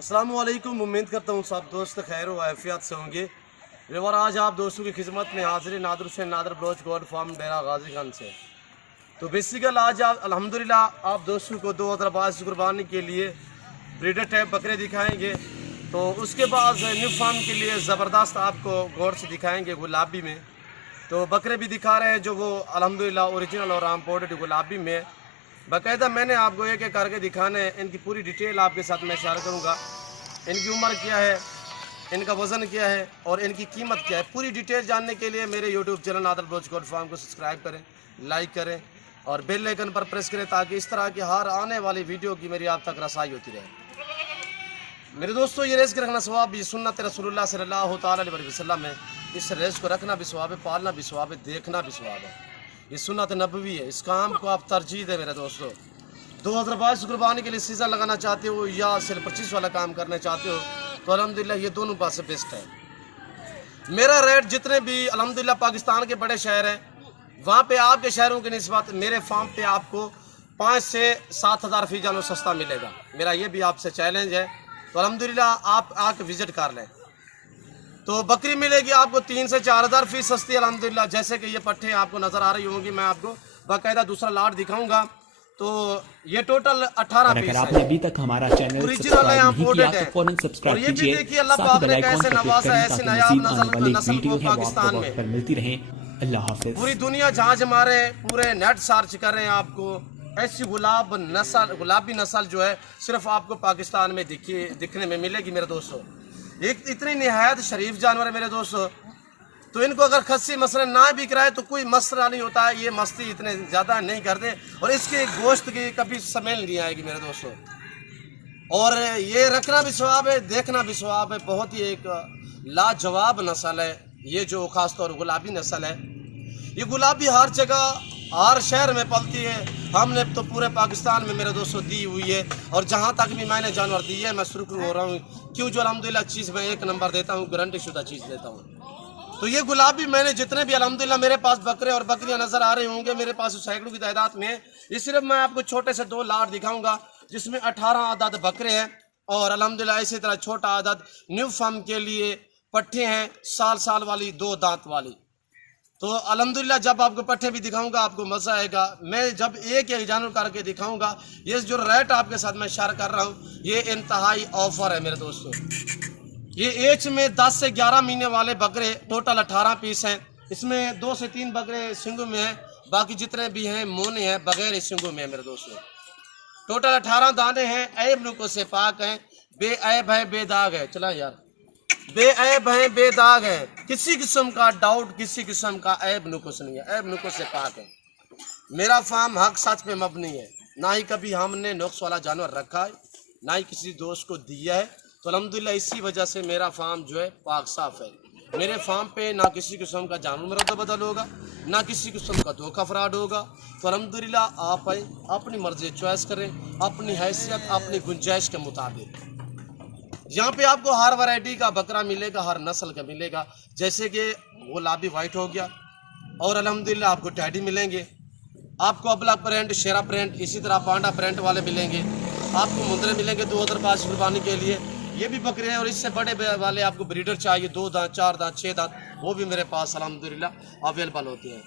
अस्सलाम वालेकुम। उम्मीद करता हूँ सब दोस्त खैर व आफियत से होंगे। और आज आप दोस्तों की खिदमत में हाजिर नादर हुसैन नादर बलोच गोल्ड फार्म डेरा गाजी खान से। तो बेसिकल आज आप अल्हम्दुलिल्लाह आप दोस्तों को 2022 कुर्बानी के लिए ब्रीडर टाइप बकरे दिखाएंगे। तो उसके बाद न्यू फार्म के लिए ज़बरदस्त आपको गौर से दिखाएंगे गुलाबी में। तो बकरे भी दिखा रहे हैं जो वो अल्हम्दुलिल्लाह ओरिजिनल और इम्पोर्टेड गुलाबी में। बाकायदा मैंने आपको एक एक करके दिखाने हैं, इनकी पूरी डिटेल आपके साथ मैं शेयर करूंगा। इनकी उम्र क्या है, इनका वज़न क्या है और इनकी कीमत क्या है, पूरी डिटेल जानने के लिए मेरे YouTube channel Nadir Baloch gold farm को सब्सक्राइब करें, लाइक करें और बेल आइकन पर प्रेस करें ताकि इस तरह की हर आने वाली वीडियो की मेरी आप तक रसाई होती रहे। मेरे दोस्तों, ये रेस रखना सवाब भी सुन्नत रसूलुल्लाह सल्लल्लाहु अलैहि वसल्लम है। इस रेस को रखना भी सवाब है, पालना भी सवाब है, देखना भी सवाब है। ये सुन्नत नबवी है। इस काम को आप तरजीह दें मेरे दोस्तों। 2022 कुर्बानी के लिए सीज़न लगाना चाहते हो या सिर्फ 25 वाला काम करना चाहते हो तो अल्हम्दुलिल्लाह ये दोनों पास से बेस्ट है। मेरा रेट जितने भी अल्हम्दुलिल्लाह पाकिस्तान के बड़े शहर हैं वहाँ पे आपके शहरों की निस्बत मेरे फार्म पे आपको 5 से 7 हज़ार फी जानो सस्ता मिलेगा। मेरा ये भी आपसे चैलेंज है। तो अल्हम्दुलिल्लाह आप आके विज़िट कर लें। तो बकरी मिलेगी आपको 3 से 4 हज़ार फी सस्ती अल्हम्दुलिल्लाह। जैसे कि ये पट्टे आपको नज़र आ रही होंगी, मैं आपको बाकायदा दूसरा लाट दिखाऊंगा। तो ये टोटल 18 पीस है। आपने अभी तक हमारा चैनल ओरिजिनल है, सब्सक्राइब है। फौरन और सब्सक्राइब ये भी कीजिए, देखिए अल्लाह साथ पाक ही ने बेल आइकॉन कैसे पर क्लिक नवाजा करें ऐसी ताकि नायाब मज़ीद आने वाली नस्ल वीडियो को है वो आपको पाकिस्तान वक्त में पर मिलती रहे। अल्लाह हाफिज। पूरी दुनिया जहाज मारे पूरे नेट सर्च कर रहे हैं आपको ऐसी गुलाबी नस्ल जो है सिर्फ आपको पाकिस्तान में दिखने में मिलेगी मेरे दोस्तों। एक इतनी निहायत शरीफ जानवर है मेरे दोस्तों। तो इनको अगर खस्सी मसलन ना भी कराए तो कोई मसला नहीं होता है। ये मस्ती इतने ज़्यादा नहीं करते और इसके गोश्त की कभी स्मेल नहीं आएगी मेरे दोस्तों। और ये रखना भी सवाब है, देखना भी सवाब है। बहुत ही एक लाजवाब नस्ल है ये जो ख़ासतौर गुलाबी नस्ल है। ये गुलाबी हर जगह हर शहर में पलती है। हमने तो पूरे पाकिस्तान में मेरे दोस्तों दी हुई है और जहाँ तक भी मैंने जानवर दी है मैं शुरू हो रहा हूँ क्यों जो अल्हम्दुलिल्लाह चीज़ मैं 1 नंबर देता हूँ, गारंटी शुदा चीज़ देता हूँ। तो ये गुलाबी मैंने जितने भी अल्हम्दुलिल्लाह मेरे पास बकरे और बकरियां नजर आ रहे होंगे, मेरे पास सैकड़ों की तादाद में। ये सिर्फ मैं आपको छोटे से 2 लाट दिखाऊंगा जिसमें 18 आदद बकरे हैं और अल्हम्दुलिल्लाह इसी तरह छोटा आदद न्यू फार्म के लिए पट्ठे हैं, साल वाली 2 दांत वाली। तो अल्हम्दुलिल्लाह जब आपको पट्ठे भी दिखाऊंगा आपको मज़ा आएगा। मैं जब एक जानवर करके दिखाऊंगा, ये जो रेट आपके साथ मैं शेयर कर रहा हूँ ये इंतहाई ऑफर है मेरे दोस्तों। ये एज में 10 से 11 महीने वाले बकरे टोटल 18 पीस हैं। इसमें 2 से 3 बकरे सिंगों में हैं, बाकी जितने भी हैं मोने हैं बगैर सिंगों में है मेरे दोस्तों। टोटल 18 दाने हैं, ऐब नुको से पाक हैं, बेऐब है बेदाग है। चला यार, बेऐब है बेदाग है, किसी किस्म का डाउट किसी किस्म का ऐब नुकुस नहीं है, ऐब नुकुस से पाक है। मेरा फार्म हक सच पे मबनी है, ना ही कभी हमने नुक्स वाला जानवर रखा है ना ही किसी दोस्त को दिया है। तो अल्हम्दुलिल्लाह इसी वजह से मेरा फार्म जो है पाक साफ है। मेरे फार्म पे ना किसी किस्म का जानवर रद्द बदल होगा ना किसी किस्म का धोखा फ्रॉड होगा। तो अल्हम्दुलिल्लाह आप आए अपनी मर्जी चॉइस करें, अपनी हैसियत अपनी गुंजाइश के मुताबिक। यहाँ पे आपको हर वैरायटी का बकरा मिलेगा, हर नस्ल का मिलेगा। जैसे कि गुलाबी वाइट हो गया और अल्हम्दुलिल्लाह आपको टैडी मिलेंगे, आपको अबला प्रिंट शेरा प्रिंट, इसी तरह पांडा प्रिंट वाले मिलेंगे, आपको मुंदरे मिलेंगे 2005 कुर्बानी के लिए। ये भी बकरे हैं और इससे बड़े वाले आपको ब्रीडर चाहिए 2 दांत 4 दांत 6 दांत, वो भी मेरे पास अल्हम्दुलिल्लाह अवेलेबल होते हैं।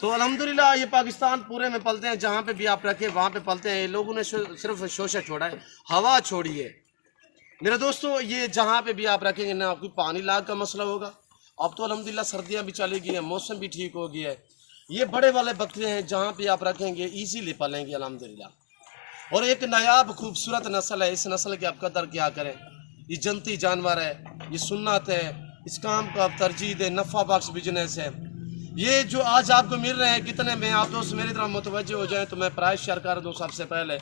तो अल्हम्दुलिल्लाह ये पाकिस्तान पूरे में पलते हैं, जहाँ पे भी आप रखें वहाँ पे पलते हैं। लोगों ने सिर्फ शोशा छोड़ा है, हवा छोड़ी है मेरे दोस्तों। ये जहाँ पे भी आप रखेंगे ना कोई पानी लाग का मसला होगा। अब तो अल्हम्दुलिल्लाह सर्दियाँ भी चली गई हैं, मौसम भी ठीक हो गया है। ये बड़े वाले बकरे हैं, जहाँ पे आप रखेंगे ईजीली पलेंगे अल्हम्दुलिल्लाह। और एक नायाब खूबसूरत नस्ल है, इस नस्ल की आप कदर क्या करें। ये जनती जानवर है, ये सुन्नत है, इस काम को आप तरजीह दें, नफ़ा बख्श बिजनेस है। ये जो आज आपको मिल रहे हैं कितने में आप दोस्त मेरी तरफ मुतवज्जे हो जाएं तो मैं प्राइस शेयर कर दूँ। सबसे पहले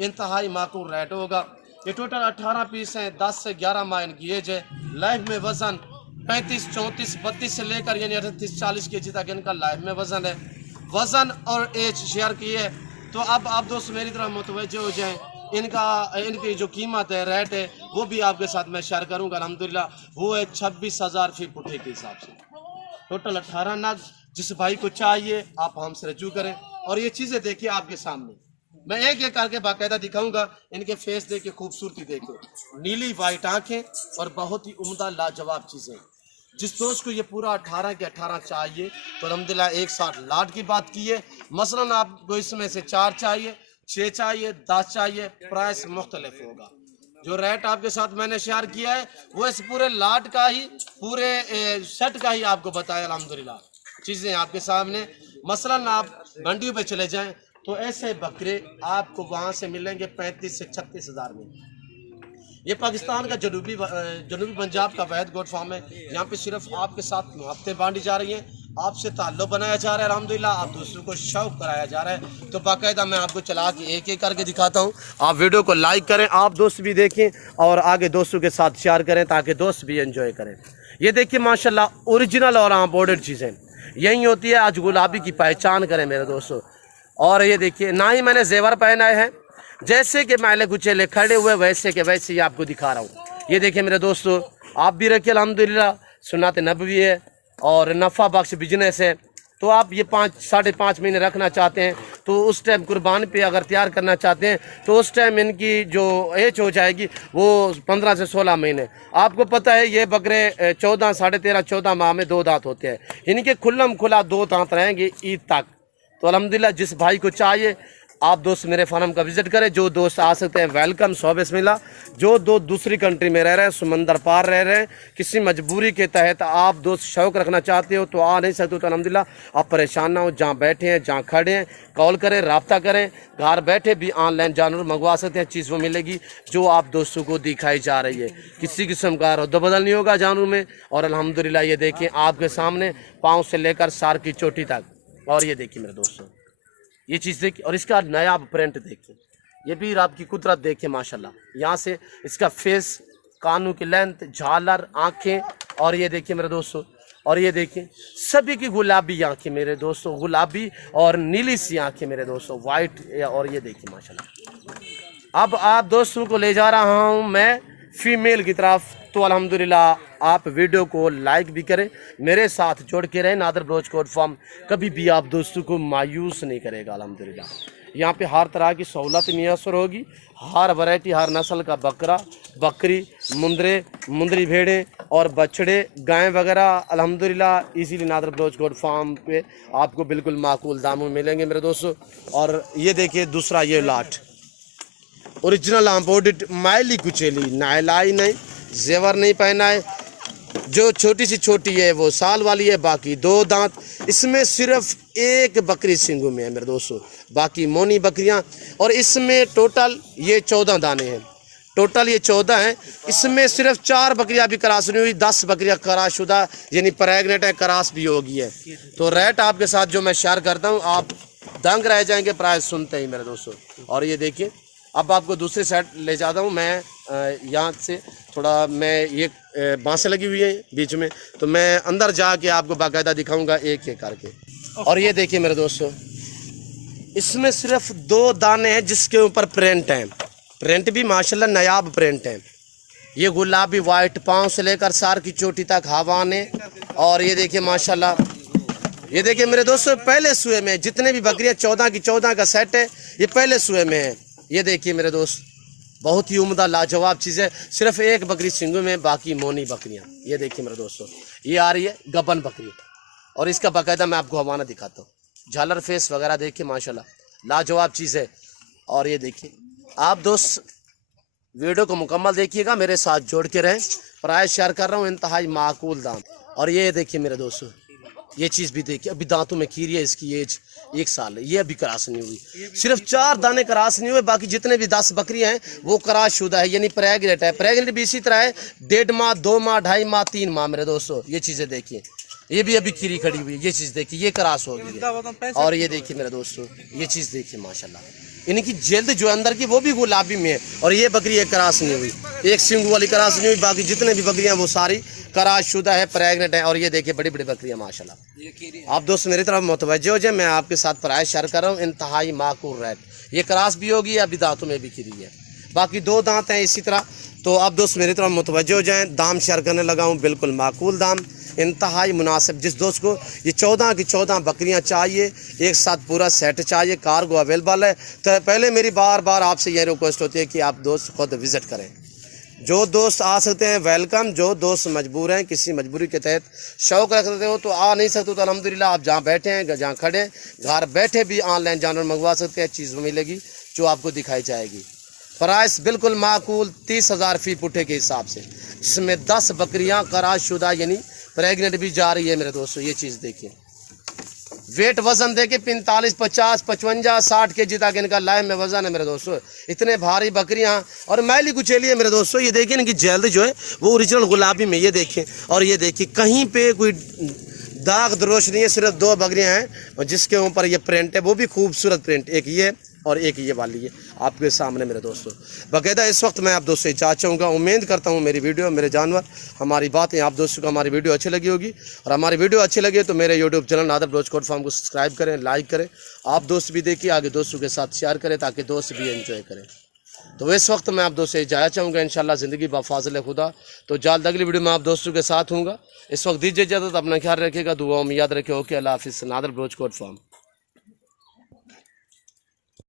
इंतहाई माकूल रेट होगा। ये टोटल 18 पीस हैं, 10 से 11 माह इनकी एज है। लाइफ में वज़न 35, 34, 32 से लेकर यानी 38, 40 के जी तक इनका लाइफ में वज़न है। वज़न और एज शेयर की है। तो अब आप दोस्त मेरी तरफ मुतवज्जे हो जाएं। इनकी जो कीमत है रेट है वो भी आपके साथ मैं शेयर करूंगा अल्हम्दुलिल्लाह। वो है 26,000 फी पुट्ठे के हिसाब से। टोटल 18 नग। जिस भाई को चाहिए आप हमसे रजू करें और ये चीज़ें देखिए आपके सामने। मैं एक एक करके बाकायदा दिखाऊंगा। इनके फेस देखिए, खूबसूरती देखिए, नीली वाइट आंखें और बहुत ही उम्दा लाजवाब चीज़ें। जिस दोस्त को ये पूरा 18 के 18 चाहिए तो अल्हम्दुलिल्लाह एक साथ लाट की बात की है। मसलन आपको इसमें से 4 चाहिए, 6 चाहिए, 10 चाहिए, प्राइस मुख्तलिफ होगा। जो रेट आपके साथ मैंने शेयर किया है वो इस पूरे लाट का ही, पूरे सेट का ही आपको बताया। अल्हम्दुलिल्लाह चीज़ें आपके सामने। मसलन आप मंडियों पे चले जाएं तो ऐसे बकरे आपको वहाँ से मिलेंगे 35 से 36 हज़ार में। ये पाकिस्तान का जनूबी पंजाब का वैद गोट फार्म है। यहाँ पे सिर्फ आपके साथ मुहब्बतें बांटी जा रही हैं, आपसे ताल्लुक़ बनाया जा रहा है अल्हम्दुलिल्लाह, आप दूसरों को शौक़ कराया जा रहा है। तो बाकायदा मैं आपको चला के एक एक करके दिखाता हूँ। आप वीडियो को लाइक करें, आप दोस्त भी देखें और आगे दोस्तों के साथ शेयर करें ताकि दोस्त भी एंजॉय करें। ये देखिए माशाल्लाह ओरिजिनल और इम्पोर्टेड चीज़ें यही होती है। आज गुलाबी की पहचान करें मेरे दोस्तों। और ये देखिए, ना ही मैंने जेवर पहनाए हैं, जैसे कि मैले गुचेले खड़े हुए वैसे के वैसे ही आपको दिखा रहा हूँ। ये देखिए मेरे दोस्तों, आप भी रखिए अल्हम्दुलिल्लाह, सुन्नत नबवी है और नफ़ा बख्श बिजनेस है। तो आप ये 5-5.5 महीने रखना चाहते हैं तो उस टाइम कुर्बानी पे अगर तैयार करना चाहते हैं तो उस टाइम इनकी जो एज हो जाएगी वो 15 से 16 महीने। आपको पता है ये बकरे 14, 13.5, 14 माह में 2 दांत होते हैं। इनके खुल्लम खुला 2 दांत रहेंगे ईद तक। तो अल्हम्दुलिल्लाह जिस भाई को चाहिए आप दोस्त मेरे फार्म का विज़िट करें। जो दोस्त आ सकते हैं वेलकम, सौ बिस्मिल्लाह। जो दोस्त दूसरी कंट्री में रह रहे हैं, समंदर पार रह रहे हैं, किसी मजबूरी के तहत आप दोस्त शौक़ रखना चाहते हो तो आ नहीं सकते हो तो अल्हम्दुलिल्लाह आप परेशान ना हो। जहाँ बैठे हैं, जहाँ खड़े हैं, कॉल करें, रब्ता करें। घर बैठे भी ऑनलाइन जानवर मंगवा सकते हैं। चीज़ वो मिलेगी जो आप दोस्तों को दिखाई जा रही है। किसी किस्म का रद्द-बदल नहीं होगा जानवर में। और अल्हम्दुलिल्लाह ये देखिए आपके सामने पाँव से लेकर सार की चोटी तक। और ये देखिए मेरे दोस्तों, ये चीज़ देखिए और इसका नया प्रिंट देखिए। ये भी आपकी कुदरत देखिए माशाल्लाह। यहाँ से इसका फेस, कानों की लेंथ, झालर, आँखें। और ये देखिए मेरे दोस्तों, और ये देखिए सभी की गुलाबी आँखें मेरे दोस्तों, गुलाबी और नीली सी आँखें मेरे दोस्तों, वाइट। और ये देखिए माशाल्लाह। अब आप दोस्तों को ले जा रहा हूँ मैं फीमेल की तरफ। तो अल्हम्दुलिल्लाह आप वीडियो को लाइक भी करें, मेरे साथ जोड़ के रहें। नादर बलोच गोट फार्म कभी भी आप दोस्तों को मायूस नहीं करेगा अल्हम्दुलिल्लाह। यहाँ पे हर तरह की सहूलत मैसर होगी। हर वैरायटी, हर नस्ल का बकरा, बकरी, मुंदरी भेड़ें और बछड़े, गायें वगैरह अल्हम्दुलिल्लाह easily Nadir Baloch goat farm पे आपको बिल्कुल माकूल दामों में मिलेंगे मेरे दोस्तों। और ये देखिए दूसरा, ये लाट ओरिजिनल इम्पोर्टेड, मायली कुचेली, नायलाई नहीं, जेवर नहीं पहना है। जो छोटी सी छोटी है वो साल वाली है, बाकी 2 दांत। इसमें सिर्फ एक बकरी सिंगू में है मेरे दोस्तों, बाकी मोनी बकरियां। और इसमें टोटल ये 14 दाने हैं। टोटल ये 14 हैं। इसमें सिर्फ 4 बकरियां भी क्रॉस नहीं हुई, 10 बकरियां क्रॉस शुदा यानी प्रेगनेंट है, क्रॉस भी होगी है। तो रेट आपके साथ जो मैं शेयर करता हूँ आप दंग रह जाएंगे प्राइस सुनते ही मेरे दोस्तों। और ये देखिए, अब आपको दूसरे साइड ले जाता हूँ मैं। यहाँ से थोड़ा मैं, ये बांसें लगी हुई है बीच में, तो मैं अंदर जाके आपको बाकायदा दिखाऊंगा एक एक करके। और ये देखिए मेरे दोस्तों, इसमें सिर्फ 2 दाने हैं जिसके ऊपर प्रिंट हैं। प्रिंट भी माशाल्लाह नायाब प्रिंट है। ये गुलाबी वाइट, पाँव से लेकर सार की चोटी तक हवान है। और ये देखिए माशाल्लाह, ये देखिए मेरे दोस्तों पहले सुए में जितने भी बकरियाँ 14 की 14 का सेट है, ये पहले सुए में है। ये देखिए मेरे दोस्त, बहुत ही उम्दा लाजवाब चीज़ है। सिर्फ एक बकरी सिंगू में, बाकी मोनी बकरियाँ। ये देखिए मेरे दोस्तों, ये आ रही है गबन बकरी और इसका बाकायदा मैं आपको हवाना दिखाता हूँ। झालर फेस वगैरह देखिए माशाल्लाह लाजवाब चीज़ है। और ये देखिए आप दोस्त वीडियो को मुकम्मल देखिएगा, मेरे साथ जोड़ के रहें। प्राइस शेयर कर रहा हूँ इंतहाई माकूल दाम। और ये देखिए मेरे दोस्तों, ये चीज़ भी देखिए, अभी दांतों में खीरी है, इसकी एज 1 साल है। ये अभी क्रॉस नहीं हुई, सिर्फ 4 दाने क्रॉस नहीं हुए, बाकी जितने भी 10 बकरियां हैं वो क्रॉस शुदा है यानी प्रेगनेंट है। प्रेगनेंट भी इसी तरह है, 1.5 माह, 2 माह, 2.5 माह, 3 माह मेरे दोस्तों। ये चीज़ें देखिए, ये भी अभी खीरी खड़ी हुई है। ये चीज़ देखिए, ये क्रॉस हो गई है। और ये देखिए मेरे दोस्तों, ये चीज़ देखिए माशाल्लाह, इनकी जल्द जो अंदर की वो भी गुलाबी में है। और ये बकरी एक क्रॉस नहीं हुई, एक सिंगू वाली क्रॉस नहीं हुई, बाकी जितने भी बकरियां वो सारी क्रॉस शुदा है, प्रेगनेंट है। और ये देखिए बड़ी बड़ी बकरियां माशाल्लाह। आप दोस्त मेरी तरफ मुतवज्जो हो जाए, मैं आपके साथ प्राइस शेयर कर रहा हूँ इंतहाई माकूल रेट। ये क्रॉस भी होगी, अभी दांतों में भी खिरी है, बाकी 2 दांत हैं इसी तरह। तो आप दोस्त मेरी तरफ मुतवज्जो हो जाएँ, दाम शेयर करने लगा हूँ बिल्कुल माकूल दाम। इंतहाई मुनासिब। जिस दोस्त को ये 14 की 14 बकरियां चाहिए, एक साथ पूरा सेट चाहिए, कार्गो अवेलेबल है, तो पहले मेरी बार बार आपसे ये रिक्वेस्ट होती है कि आप दोस्त खुद विज़िट करें। जो दोस्त आ सकते हैं वेलकम, जो दोस्त मजबूर हैं, किसी मजबूरी के तहत शौक़ रखते हो तो आ नहीं सकते, तो अल्हम्दुलिल्लाह आप जहाँ बैठे हैं, जहाँ खड़े हैं, घर बैठे भी ऑनलाइन जानवर मंगवा सकते हैं। चीज़ मिलेगी जो आपको दिखाई जाएगी। प्राइस बिल्कुल माकूल 30,000 फ़ी पुट्ठे के हिसाब से, जिसमें 10 बकरियाँ कराशुदा यानी प्रेगनेंट भी जा रही है मेरे दोस्तों। ये चीज़ देखिए, वेट वज़न देखिए 45, 50, 55, 60 के जी तक इनका लाइव में वज़न है मेरे दोस्तों। इतने भारी बकरियां और मैली कुचैली है मेरे दोस्तों। ये देखिए इनकी जल्द जो है वो ओरिजिनल गुलाबी में, ये देखिए, और ये देखिए कहीं पे कोई दाग दरोश नहीं है, सिर्फ 2 बकरियां हैं और जिसके ऊपर ये प्रिंट है, वो भी खूबसूरत प्रिंट, एक ये और एक ये वाली है आपके सामने मेरे दोस्तों। बाकायदा इस वक्त मैं आप दोस्तों इजाज़त चाहूँगा। उम्मीद करता हूँ मेरी वीडियो, मेरे जानवर, हमारी बातें आप दोस्तों को हमारी वीडियो अच्छी लगी होगी, और हमारी वीडियो अच्छी लगे तो मेरे YouTube channel Nadir Baloch goat farm को सब्सक्राइब करें, लाइक करें। आप दोस्त भी देखिए, आगे दोस्तों के साथ शेयर करें ताकि दोस्त भी एंजॉय करें। तो इस वक्त मैं आप दोस्तों इजाज़त चाहूँगा, इंशाल्लाह ज़िंदगी बाफाज़िल खुदा। तो जल्द अगली वीडियो में आप दोस्तों के साथ हूँगा। इस वक्त दीजिए इजाज़त, अपना ख्याल रखिएगा, दुआओं में याद रखे। ओके, अल्लाह हाफिज़। Nadir Baloch goat farm.